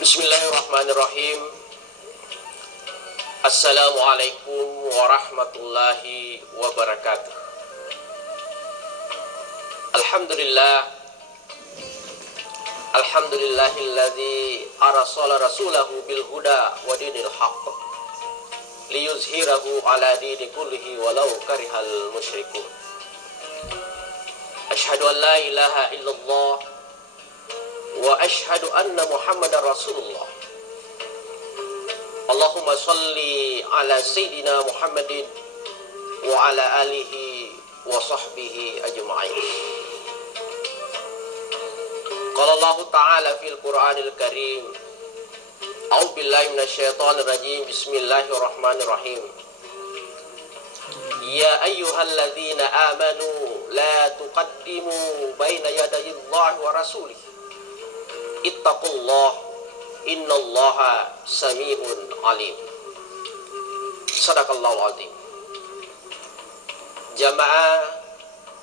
Bismillahirrahmanirrahim. Assalamualaikum warahmatullahi wabarakatuh. Alhamdulillah. Alhamdulillahilladzi arsala rasulahu bil huda wa dinil haqq liyuzhirahu ala dini kullihi walau karihal musyrikun. Asyhadu an la ilaha illallah wa asyhadu anna Muhammadar Rasulullah. Allahumma salli ala Sayyidina Muhammadin wa ala alihi wa sahbihi ajma'in. Qala Allah Ta'ala fil Qur'anil Karim, A'udzu billahi minasyaitonir rajim. Bismillahirrahmanirrahim. Ya ayyuhalladzina amanu la tuqaddimu baina yadayillahi wa rasulihi. Ittaqullah, innallaha sami'un alim. Sadaqallahu azim. Jamaah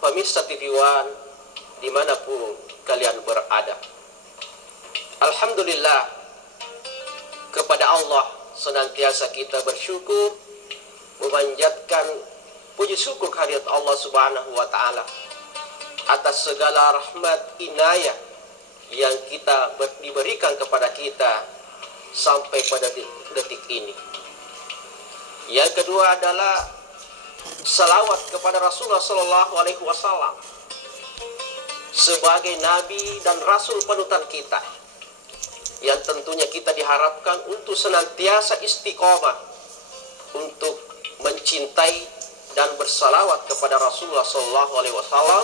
pemirsa TV One dimanapun kalian berada, alhamdulillah, kepada Allah senantiasa kita bersyukur, memanjatkan puji syukur kehadirat Allah Subhanahu wa Ta'ala atas segala rahmat inayah yang diberikan kepada kita sampai pada detik ini. Yang kedua adalah salawat kepada Rasulullah Sallallahu Alaihi Wasallam sebagai nabi dan rasul panutan kita, yang tentunya kita diharapkan untuk senantiasa istiqomah untuk mencintai dan bersalawat kepada Rasulullah Sallallahu Alaihi Wasallam.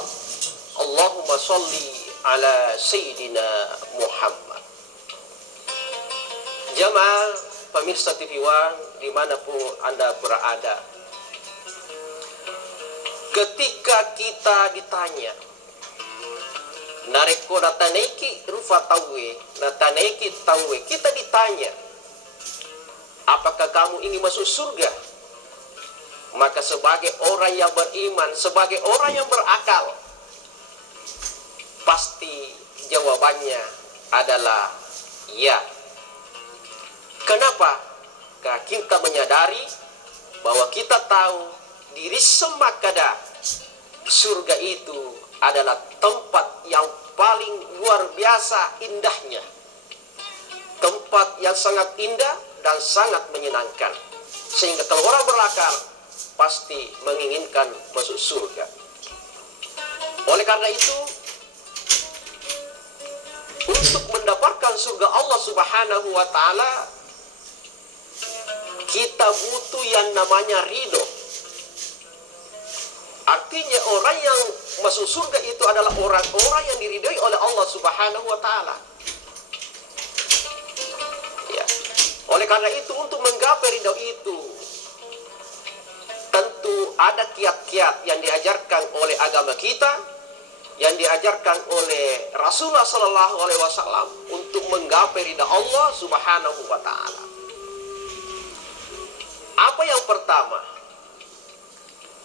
Allahumma sholli ala Sayyidina Muhammad. Jamaah pemirsa TV One dimanapun Anda berada, ketika kita ditanya nareko nataneki rufa tawe nataneki tawe, kita ditanya apakah kamu ingin masuk surga, maka sebagai orang yang beriman, sebagai orang yang berakal, pasti jawabannya adalah ya. Kenapa? Karena kita menyadari bahwa kita tahu diri semakada surga itu adalah tempat yang paling luar biasa indahnya, tempat yang sangat indah dan sangat menyenangkan, sehingga kalau orang berakal pasti menginginkan masuk surga. Oleh karena itu, untuk mendapatkan surga Allah Subhanahu wa Ta'ala, kita butuh yang namanya ridho. Artinya orang yang masuk surga itu adalah orang-orang yang diridhoi oleh Allah Subhanahu wa Ta'ala. Ya. Oleh karena itu, untuk menggapai ridho itu, tentu ada kiat-kiat yang diajarkan oleh agama kita, yang diajarkan oleh Rasulullah Sallallahu Alaihi Wasallam untuk menggapai ridha Allah Subhanahu wa Ta'ala. Apa yang pertama?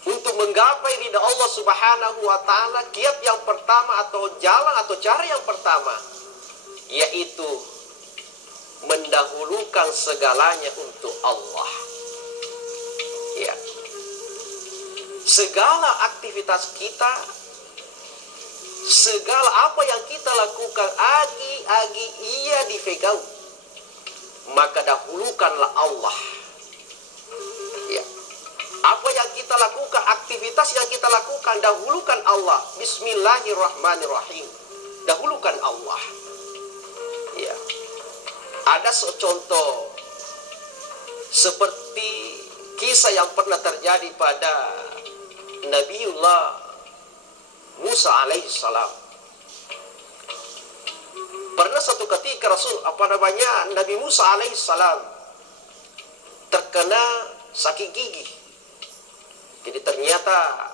Untuk menggapai ridha Allah Subhanahu wa Ta'ala, kiat yang pertama atau jalan atau cara yang pertama, yaitu mendahulukan segalanya untuk Allah. Ya. Segala aktivitas kita, segala apa yang kita lakukan, agi ia difegau, maka dahulukanlah Allah. Ya. Apa yang kita lakukan, aktivitas yang kita lakukan, dahulukan Allah. Bismillahirrahmanirrahim. Dahulukan Allah. Ya. Ada contoh seperti kisah yang pernah terjadi pada Nabiullah Musa alaihissalam. Pernah satu ketika Nabi Musa alaihissalam terkena sakit gigi. Jadi ternyata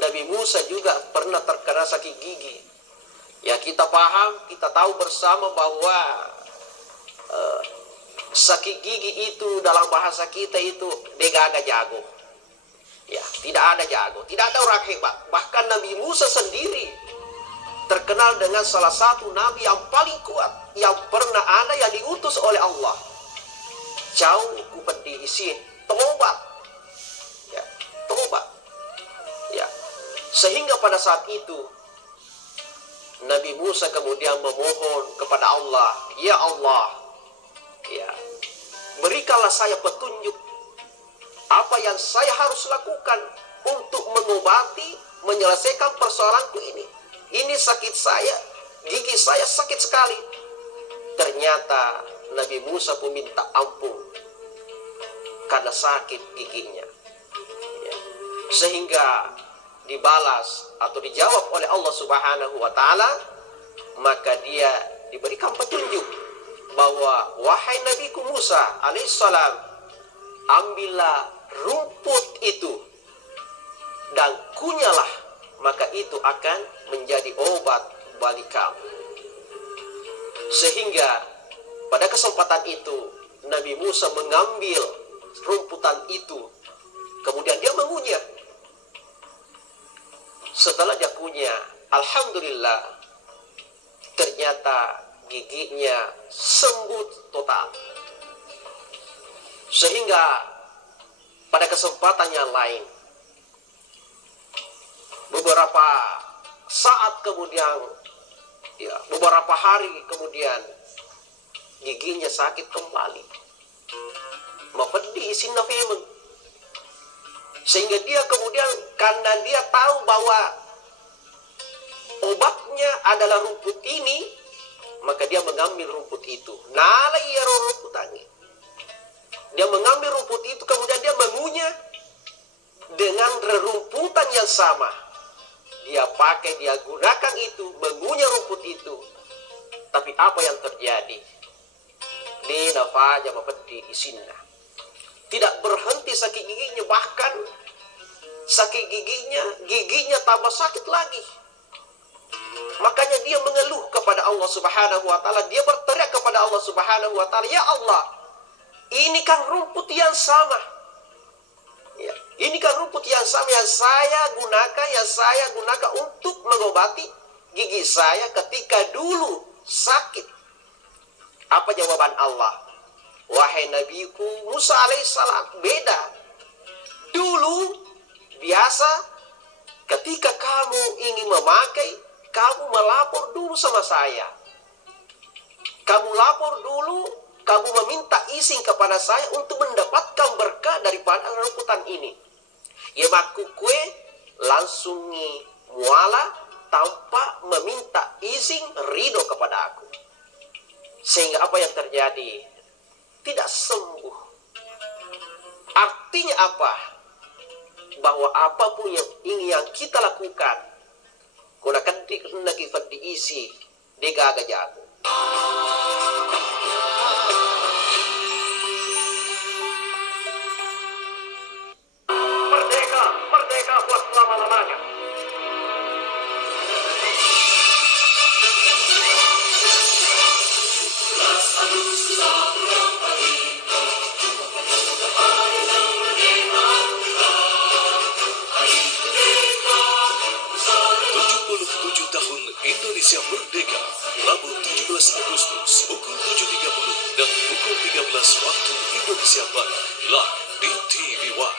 Nabi Musa juga pernah terkena sakit gigi. Ya, kita paham, kita tahu bersama bahwa sakit gigi itu dalam bahasa kita itu degaga jago. Ya, tidak ada jago, tidak ada orang hebat. Bahkan Nabi Musa sendiri terkenal dengan salah satu nabi yang paling kuat yang pernah diutus oleh Allah. Jauh kupet diisi, tobat. Ya, tobat. Ya. Sehingga pada saat itu Nabi Musa kemudian memohon kepada Allah, ya Allah, ya, berikanlah saya petunjuk apa yang saya harus lakukan untuk mengobati, menyelesaikan persoalanku ini. Ini sakit saya, gigi saya sakit sekali. Ternyata Nabi Musa pun minta ampun karena sakit giginya. Ya. Sehingga dibalas atau dijawab oleh Allah Subhanahu wa Ta'ala, maka dia diberikan petunjuk bahwa wahai Nabiku Musa alaihissalam, ambillah rumput itu dan kunyalah, maka itu akan menjadi obat bagi kamu. Sehingga pada kesempatan itu Nabi Musa mengambil rumputan itu, kemudian dia mengunyah. Setelah dia kunyah, alhamdulillah, ternyata giginya sembuh total. Sehingga pada kesempatan yang lain, beberapa saat kemudian, ya, beberapa hari kemudian, giginya sakit kembali. Mapedi isin nafemen. Sehingga dia kemudian, karena dia tahu bahwa obatnya adalah rumput ini, maka dia mengambil rumput itu. Nalai ya rumput angin. Dia mengambil rumput itu, kemudian dia mengunyah dengan rerumputan yang sama. Dia pakai, dia gunakan itu, mengunyah rumput itu. Tapi apa yang terjadi? Nina faja mapedi isinna. Tidak berhenti sakit giginya, bahkan sakit giginya tambah sakit lagi. Makanya dia mengeluh kepada Allah Subhanahu wa Ta'ala. Dia berteriak kepada Allah Subhanahu wa Ta'ala, ya Allah, ini kan rumput yang sama. Ya, ini kan rumput yang sama yang saya gunakan untuk mengobati gigi saya ketika dulu sakit. Apa jawaban Allah? Wahai Nabiku Musa alaihissalam, beda. Dulu biasa ketika kamu ingin memakai, kamu melapor dulu sama saya. Kamu lapor dulu, kamu meminta izin kepada saya untuk mendapatkan berkah daripada rumputan ini. Ya maku kue langsung muala tanpa meminta izin ridho kepada aku. Sehingga apa yang terjadi? Tidak sembuh. Artinya apa? Bahwa apapun yang ingin kita lakukan, gunakan kifat diisi, degaga jago. Merdeka, merdeka buat selama-lamanya. Indonesia Merdeka, Rabu 17 Agustus pukul 7.30 dan pukul 13 waktu Indonesia Barat, live di TV One.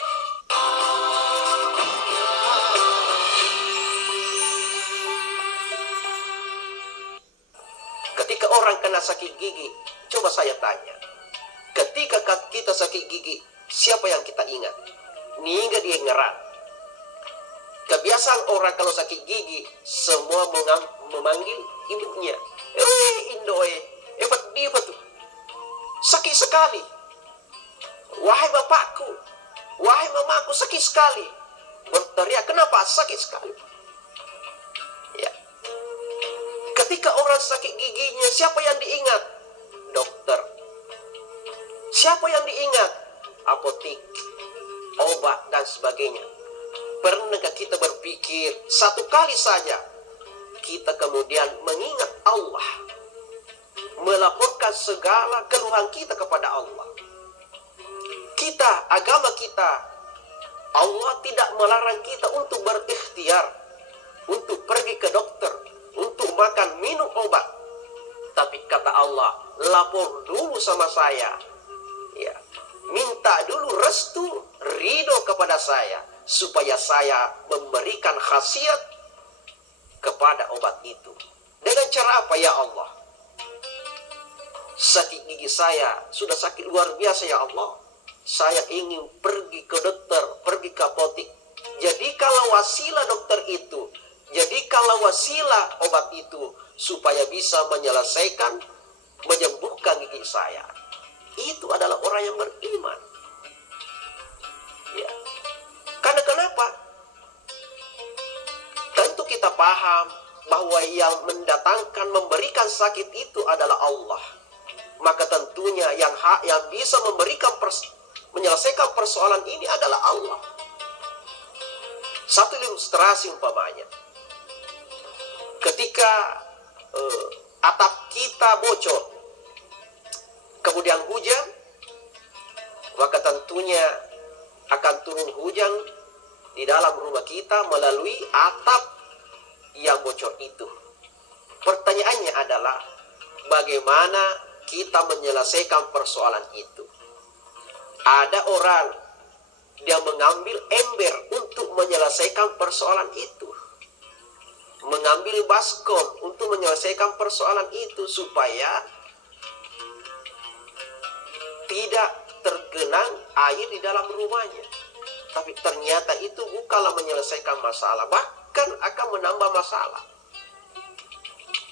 Ketika orang kena sakit gigi, coba saya tanya, ketika kita sakit gigi, siapa yang kita ingat? Ningga dia ngerat. Kebiasaan orang kalau sakit gigi, semua memanggil ibunya. Indoe, dia tuh sakit sekali. Wahai bapakku, wahai mamaku, sakit sekali. Berteriak, kenapa sakit sekali? Ya. Ketika orang sakit giginya, siapa yang diingat? Dokter. Siapa yang diingat? Apotik, obat, dan sebagainya. Pernahkah kita berpikir satu kali saja kita kemudian mengingat Allah, melaporkan segala keluhan kita kepada Allah? Kita, agama kita, Allah tidak melarang kita untuk berikhtiar, untuk pergi ke dokter, untuk makan minum obat. Tapi kata Allah, lapor dulu sama saya. Ya, minta dulu restu, ridho kepada saya, supaya saya memberikan khasiat kepada obat itu. Dengan cara apa ya Allah? Sakit gigi saya sudah sakit luar biasa ya Allah. Saya ingin pergi ke dokter, pergi ke apotik. Jadikanlah wasilah dokter itu, jadikanlah wasilah obat itu, supaya bisa menyelesaikan, menyembuhkan gigi saya. Itu adalah orang yang beriman. Ya. Karena kenapa? Tentu kita paham bahwa yang mendatangkan, memberikan sakit itu adalah Allah. Maka tentunya yang bisa memberikan menyelesaikan persoalan ini adalah Allah. Satu ilustrasi umpamanya, ketika atap kita bocor, kemudian hujan, maka tentunya akan turun hujan di dalam rumah kita melalui atap yang bocor itu. Pertanyaannya adalah, bagaimana kita menyelesaikan persoalan itu? Ada orang dia mengambil ember untuk menyelesaikan persoalan itu, mengambil baskom untuk menyelesaikan persoalan itu, supaya tidak tergenang air di dalam rumahnya. Tapi ternyata itu bukanlah menyelesaikan masalah, bahkan akan menambah masalah.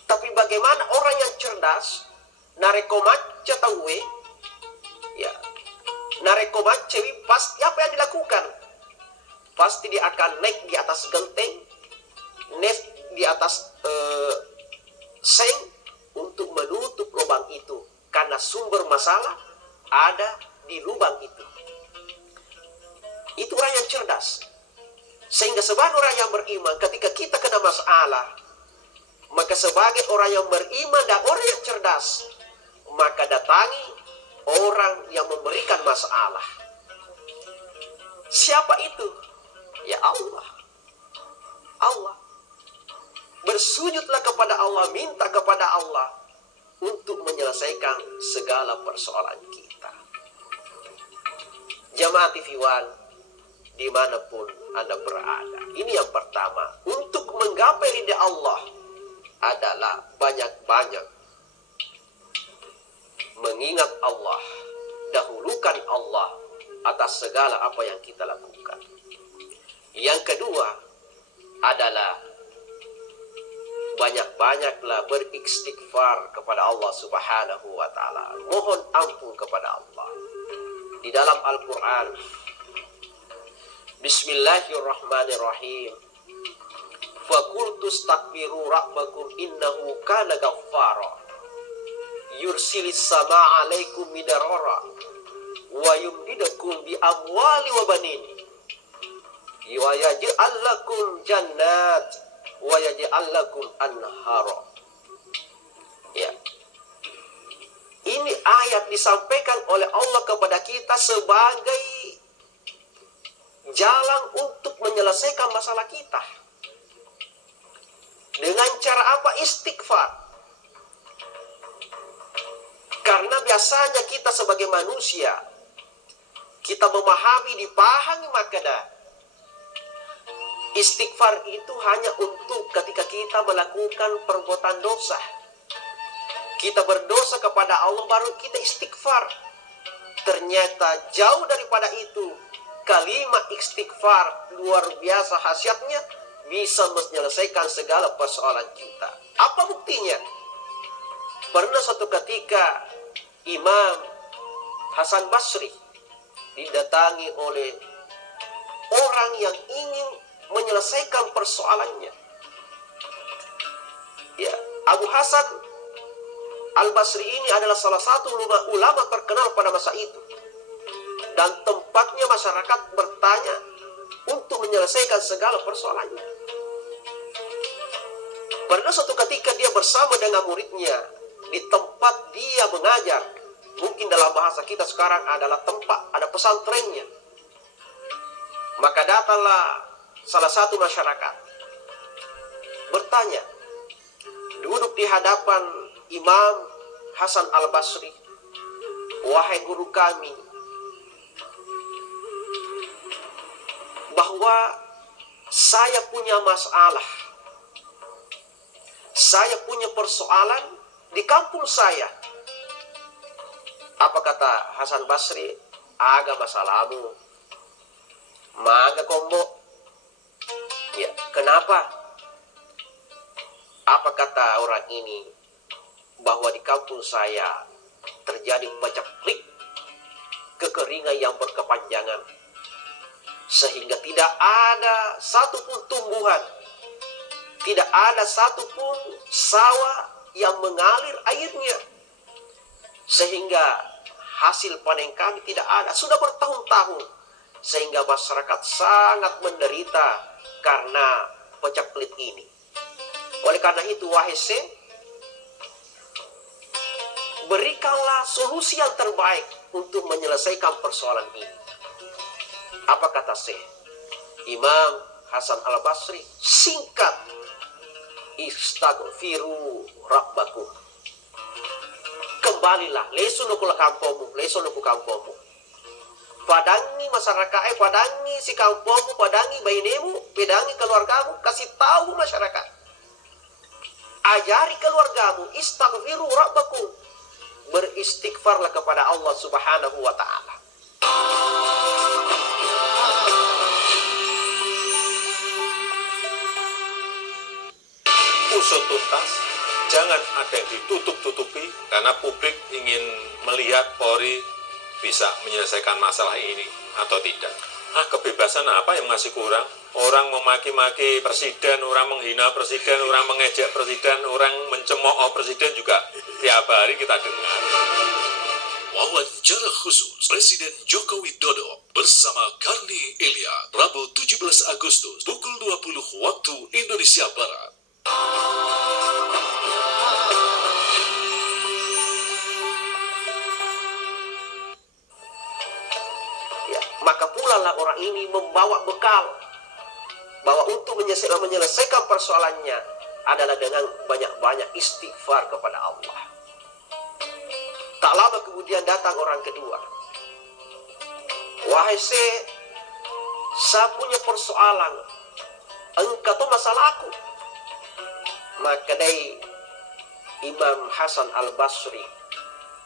Tapi bagaimana orang yang cerdas, narekomaca tahu, ya, narekomaca pasti apa yang dilakukan? Pasti dia akan naik di atas genteng, naik di atas seng untuk menutup lubang itu, karena sumber masalah ada di lubang itu. Itu orang yang cerdas. Sehingga sebagai orang yang beriman, ketika kita kena masalah, maka sebagai orang yang beriman dan orang yang cerdas, maka datangi orang yang memberikan masalah. Siapa itu? Ya Allah. Allah. Bersujudlah kepada Allah, minta kepada Allah untuk menyelesaikan segala persoalan kita. Jamaah TV One, dimanapun Anda berada, ini yang pertama. Untuk menggapai ridha Allah adalah banyak-banyak mengingat Allah, dahulukan Allah atas segala apa yang kita lakukan. Yang kedua adalah banyak-banyaklah beristighfar kepada Allah Subhanahu wa Ta'ala. Mohon ampun kepada Allah. Di dalam Al-Quran, Bismillahirrahmanirrahim, Fakultu stakbiru rabbakum innahu kana ghaffara yursilis sama'a alaikum midarara wa yumdidakum bi amwali wa banin wa yaj'al lakum jannat wa yaj'al lakum anhara. Ya. Ini ayat disampaikan oleh Allah kepada kita sebagai jalan untuk menyelesaikan masalah kita. Dengan cara apa? Istighfar. Karena biasanya kita sebagai manusia, kita memahami, dipahami makna istighfar itu hanya untuk ketika kita melakukan perbuatan dosa. Kita berdosa kepada Allah baru kita istighfar. Ternyata jauh daripada itu. Kalimat istighfar luar biasa khasiatnya, bisa menyelesaikan segala persoalan kita. Apa buktinya? Pernah suatu ketika Imam Hasan Basri didatangi oleh orang yang ingin menyelesaikan persoalannya. Ya, Abu Hasan Al-Basri ini adalah salah satu ulama terkenal pada masa itu. Dan tempatnya masyarakat bertanya untuk menyelesaikan segala persoalannya. Pernah suatu ketika dia bersama dengan muridnya di tempat dia mengajar. Mungkin dalam bahasa kita sekarang adalah tempat, ada pesantrennya. Maka datanglah salah satu masyarakat bertanya, duduk di hadapan Imam Hasan al-Basri, wahai guru kami, bahwa saya punya masalah, saya punya persoalan di kampung saya. Apa kata Hasan Basri? Aga masalahmu, maga kombo. Ya, kenapa? Apa kata orang ini? Bahwa di kampung saya terjadi paceklik, kekeringan yang berkepanjangan, sehingga tidak ada satupun tumbuhan, tidak ada satupun sawah yang mengalir airnya, sehingga hasil panen kami tidak ada sudah bertahun-tahun, sehingga masyarakat sangat menderita karena paceklik ini. Oleh karena itu, wahai Syekh, berikanlah solusi yang terbaik untuk menyelesaikan persoalan ini. Apa kata Syekh Imam Hasan al-Basri? Singkat, istaghfiru rabbakum. Kembalilah, lesunuku kampungmu, lesunuku kampungmu. Padangi masyarakat, padangi si kampungmu, padangi bainemu, padangi keluargamu, kasih tahu masyarakat. Ajari keluargamu, istaghfiru rabbakum. Beristighfarlah kepada Allah Subhanahu wa ta'ala. Usut tuntas, jangan ada yang ditutup-tutupi karena publik ingin melihat Polri bisa menyelesaikan masalah ini atau tidak. Kebebasan apa yang masih kurang? Orang memaki-maki presiden, orang menghina presiden, orang mengejek presiden, orang mencemooh presiden juga tiap hari kita dengar. Wawancara khusus Presiden Joko Widodo bersama Karni Ilya, Rabu 17 Agustus pukul 20 waktu Indonesia Barat. Ya, maka pula lah orang ini membawa bekal bahwa untuk menyelesaikan persoalannya adalah dengan banyak-banyak istighfar kepada Allah. Tak lama kemudian datang orang kedua. Wahai Syekh, saya punya persoalan. Engkau tahu masalahku. Maka dari Imam Hasan al-Basri,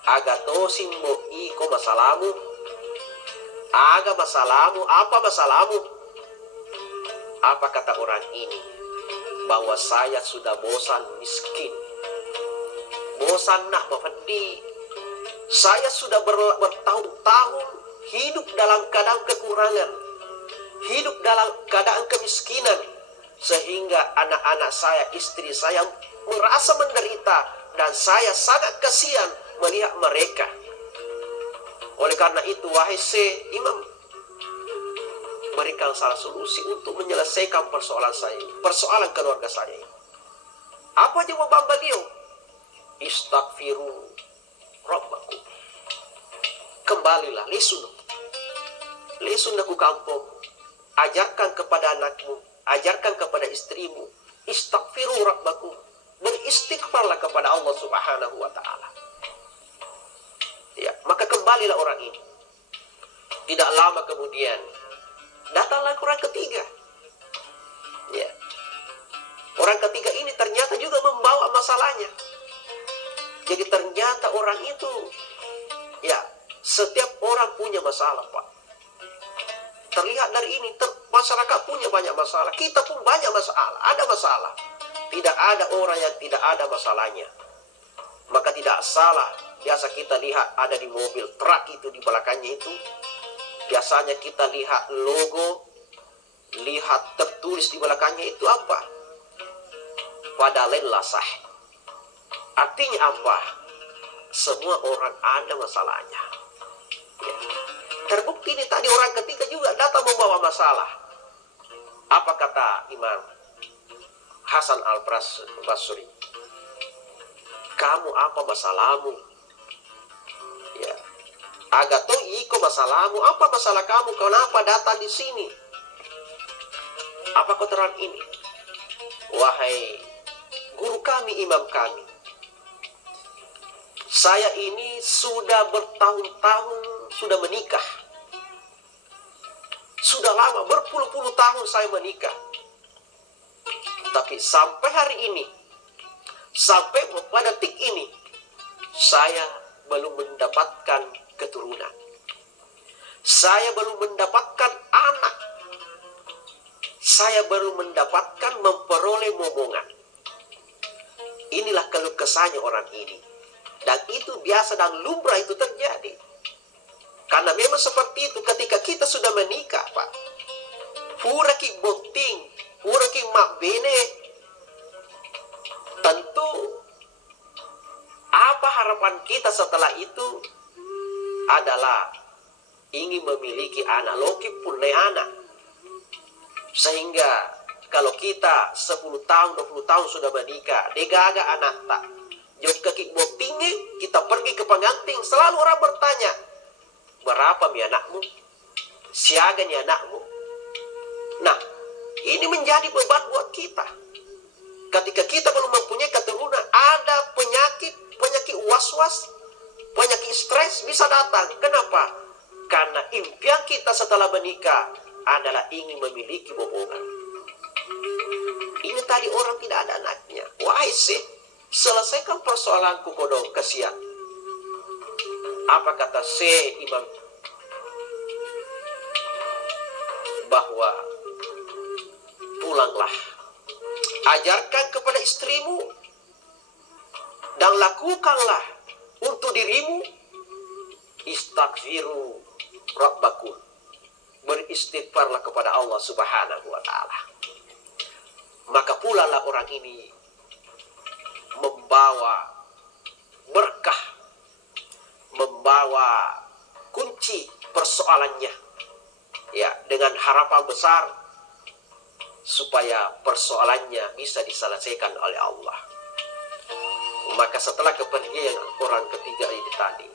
aga tosimbo iko masalahmu. Aga masalahmu, apa masalahmu? Apa kata orang ini? Bahwa saya sudah bosan miskin, bosan nak mafadi. Saya sudah bertahun-tahun hidup dalam keadaan kekurangan, hidup dalam keadaan kemiskinan, sehingga anak-anak saya, istri saya merasa menderita, dan saya sangat kasihan melihat mereka. Oleh karena itu, wahai Syekh Imam, berikan salah solusi untuk menyelesaikan persoalan saya, persoalan keluarga saya. Apa jawaban beliau? Istaghfiru rabbakum. Kembalilah, lisun ke kampung, ajarkan kepada anakmu, ajarkan kepada istrimu, istaghfiru rabbakum, beristighfarlah kepada Allah Subhanahu wa ta'ala. Ya, maka kembalilah orang ini. Tidak lama kemudian datanglah orang ketiga. Ya, orang ketiga ini ternyata juga membawa masalahnya. Jadi ternyata orang itu, ya, setiap orang punya masalah, Pak. Terlihat dari ini, masyarakat punya banyak masalah. Kita pun banyak masalah, ada masalah. Tidak ada orang yang tidak ada masalahnya. Maka tidak salah, biasa kita lihat ada di mobil truk itu di belakangnya itu. Biasanya kita lihat logo, lihat tertulis di belakangnya itu apa? Padahal lasah. Artinya apa? Semua orang ada masalahnya. Ya. Terbukti ini tadi orang ketiga juga datang membawa masalah. Apa kata Imam Hasan al-Basri? Kamu apa masalahmu? Ya. Agato iko masalahmu. Apa masalah kamu? Kenapa datang di sini? Apa kotoran ini? Wahai guru kami, imam kami, Saya ini sudah bertahun-tahun sudah menikah. Sudah lama, berpuluh-puluh tahun saya menikah. Tapi sampai hari ini, sampai pada detik ini, saya belum mendapatkan keturunan. Saya belum mendapatkan anak. Saya baru mendapatkan memperoleh momongan. Inilah keluh kesahnya orang ini. Dan itu biasa dan lumrah itu terjadi. Karena memang seperti itu ketika kita sudah menikah, Pak. Pura ki boting, pura ki mak bene. Tentu apa harapan kita setelah itu adalah ingin memiliki anak, loki punya anak. Sehingga kalau kita 10 tahun, 20 tahun sudah menikah, degaga anak tak. Jok kaki botingnya, kita pergi ke pengantin, selalu orang bertanya, berapa mi anakmu? Siaga ni anakmu? Nah, ini menjadi beban buat kita. Ketika kita belum mempunyai keturunan, ada penyakit was-was, penyakit stres bisa datang. Kenapa? Karena impian kita setelah menikah adalah ingin memiliki momongan. Ini tadi orang tidak ada anaknya. Wahai sih, selesaikan persoalanku kodong kasihan. Apa kata Imam? Bahwa pulanglah, ajarkan kepada istrimu dan lakukanlah untuk dirimu istaghfiru rabbakum, beristighfarlah kepada Allah Subhanahu wa ta'ala. Maka pulalah orang ini membawa berkah, membawa kunci persoalannya, ya, dengan harapan besar supaya persoalannya bisa diselesaikan oleh Allah. Maka setelah kepergian orang ketiga ini tadi,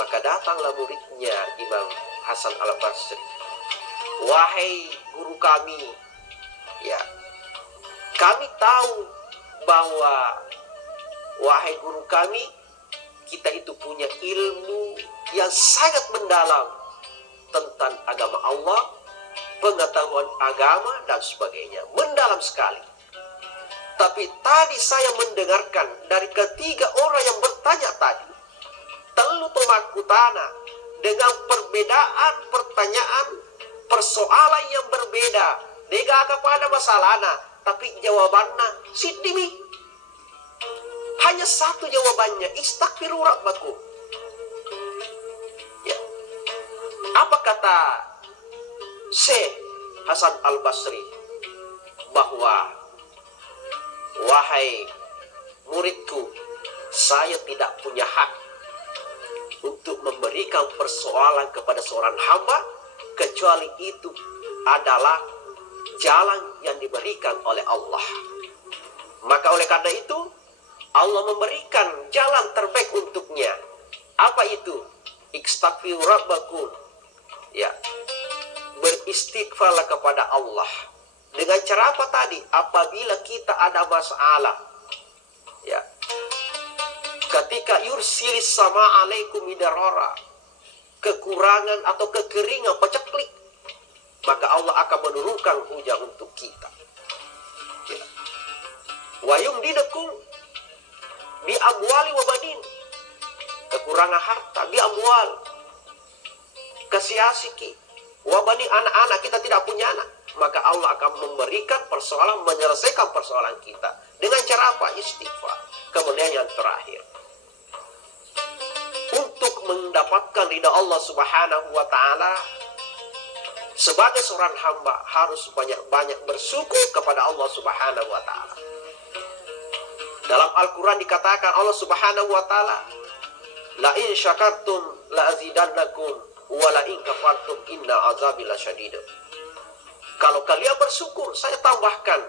maka datanglah muridnya Imam Hasan Al-Basri. Wahai guru kami, ya, kami tahu bahwa wahai guru kami, kita itu punya ilmu yang sangat mendalam tentang agama Allah, pengetahuan agama dan sebagainya, mendalam sekali. Tapi tadi saya mendengarkan dari ketiga orang yang bertanya tadi, telu tomakutana, dengan perbedaan pertanyaan, persoalan yang berbeda, dega kepada masalahna, tapi jawabannya sidimi. Hanya satu jawabannya, istaghfiru rabbakum. Ya. Apa kata Syekh Hasan Al-Basri? Bahwa wahai muridku, saya tidak punya hak untuk memberikan persoalan kepada seorang hamba kecuali itu adalah jalan yang diberikan oleh Allah. Maka oleh karena itu Allah memberikan jalan terbaik untuknya. Apa itu? Istaghfiru rabbakum. Ya, beristighfarlah kepada Allah. Dengan cara apa tadi? Apabila kita ada masalah, ya, ketika yursilis sama alaikum midarora, kekurangan atau kekeringan peceklik, maka Allah akan menurunkan hujan untuk kita. Ya. Wa yumdidakum bi amwali wa banin, kekurangan harta, bi amwal, kasiasiki, wa banin, anak-anak kita tidak punya anak, maka Allah akan memberikan persoalan, menyelesaikan persoalan kita dengan cara apa? Istighfar. Kemudian yang terakhir, untuk mendapatkan ridha Allah Subhanahu wa ta'ala, sebagai seorang hamba harus banyak-banyak bersyukur kepada Allah Subhanahu wa ta'ala. Dalam Al-Quran dikatakan Allah Subhanahu wa ta'ala, la in syakartum la azidannakum wa la in kafartum inna azabi lasyadid. Kalau kalian bersyukur, saya tambahkan.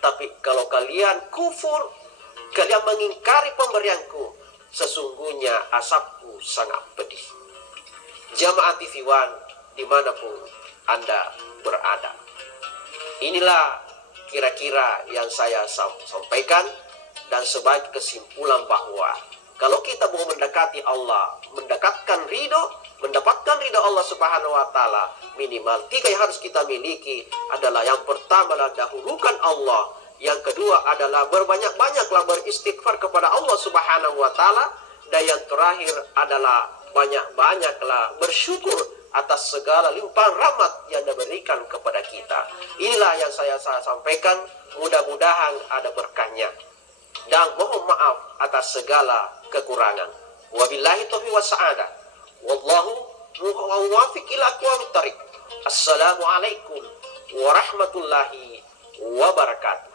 Tapi kalau kalian kufur, kalian mengingkari pemberianku, sesungguhnya azabku sangat pedih. Jamaah TV One dimanapun Anda berada, inilah kira-kira yang saya sampaikan. Dan sebagai kesimpulan bahwa Kalau kita mau mendekati Allah, mendapatkan ridho Allah Subhanahu wa taala, minimal 3 yang harus kita miliki adalah, yang pertama adalah dahulukan Allah, yang kedua adalah berbanyak-banyaklah beristighfar kepada Allah Subhanahu wa taala, dan yang terakhir adalah banyak-banyaklah bersyukur atas segala limpahan rahmat yang diberikan kepada kita. Inilah yang saya sampaikan, mudah-mudahan ada berkahnya. Dan mohon maaf atas segala kekurangan. Wabillahi taufiq wa sa'adah. Wallahu muwaffiq ila aqwamit thariq. Assalamualaikum warahmatullahi wabarakatuh.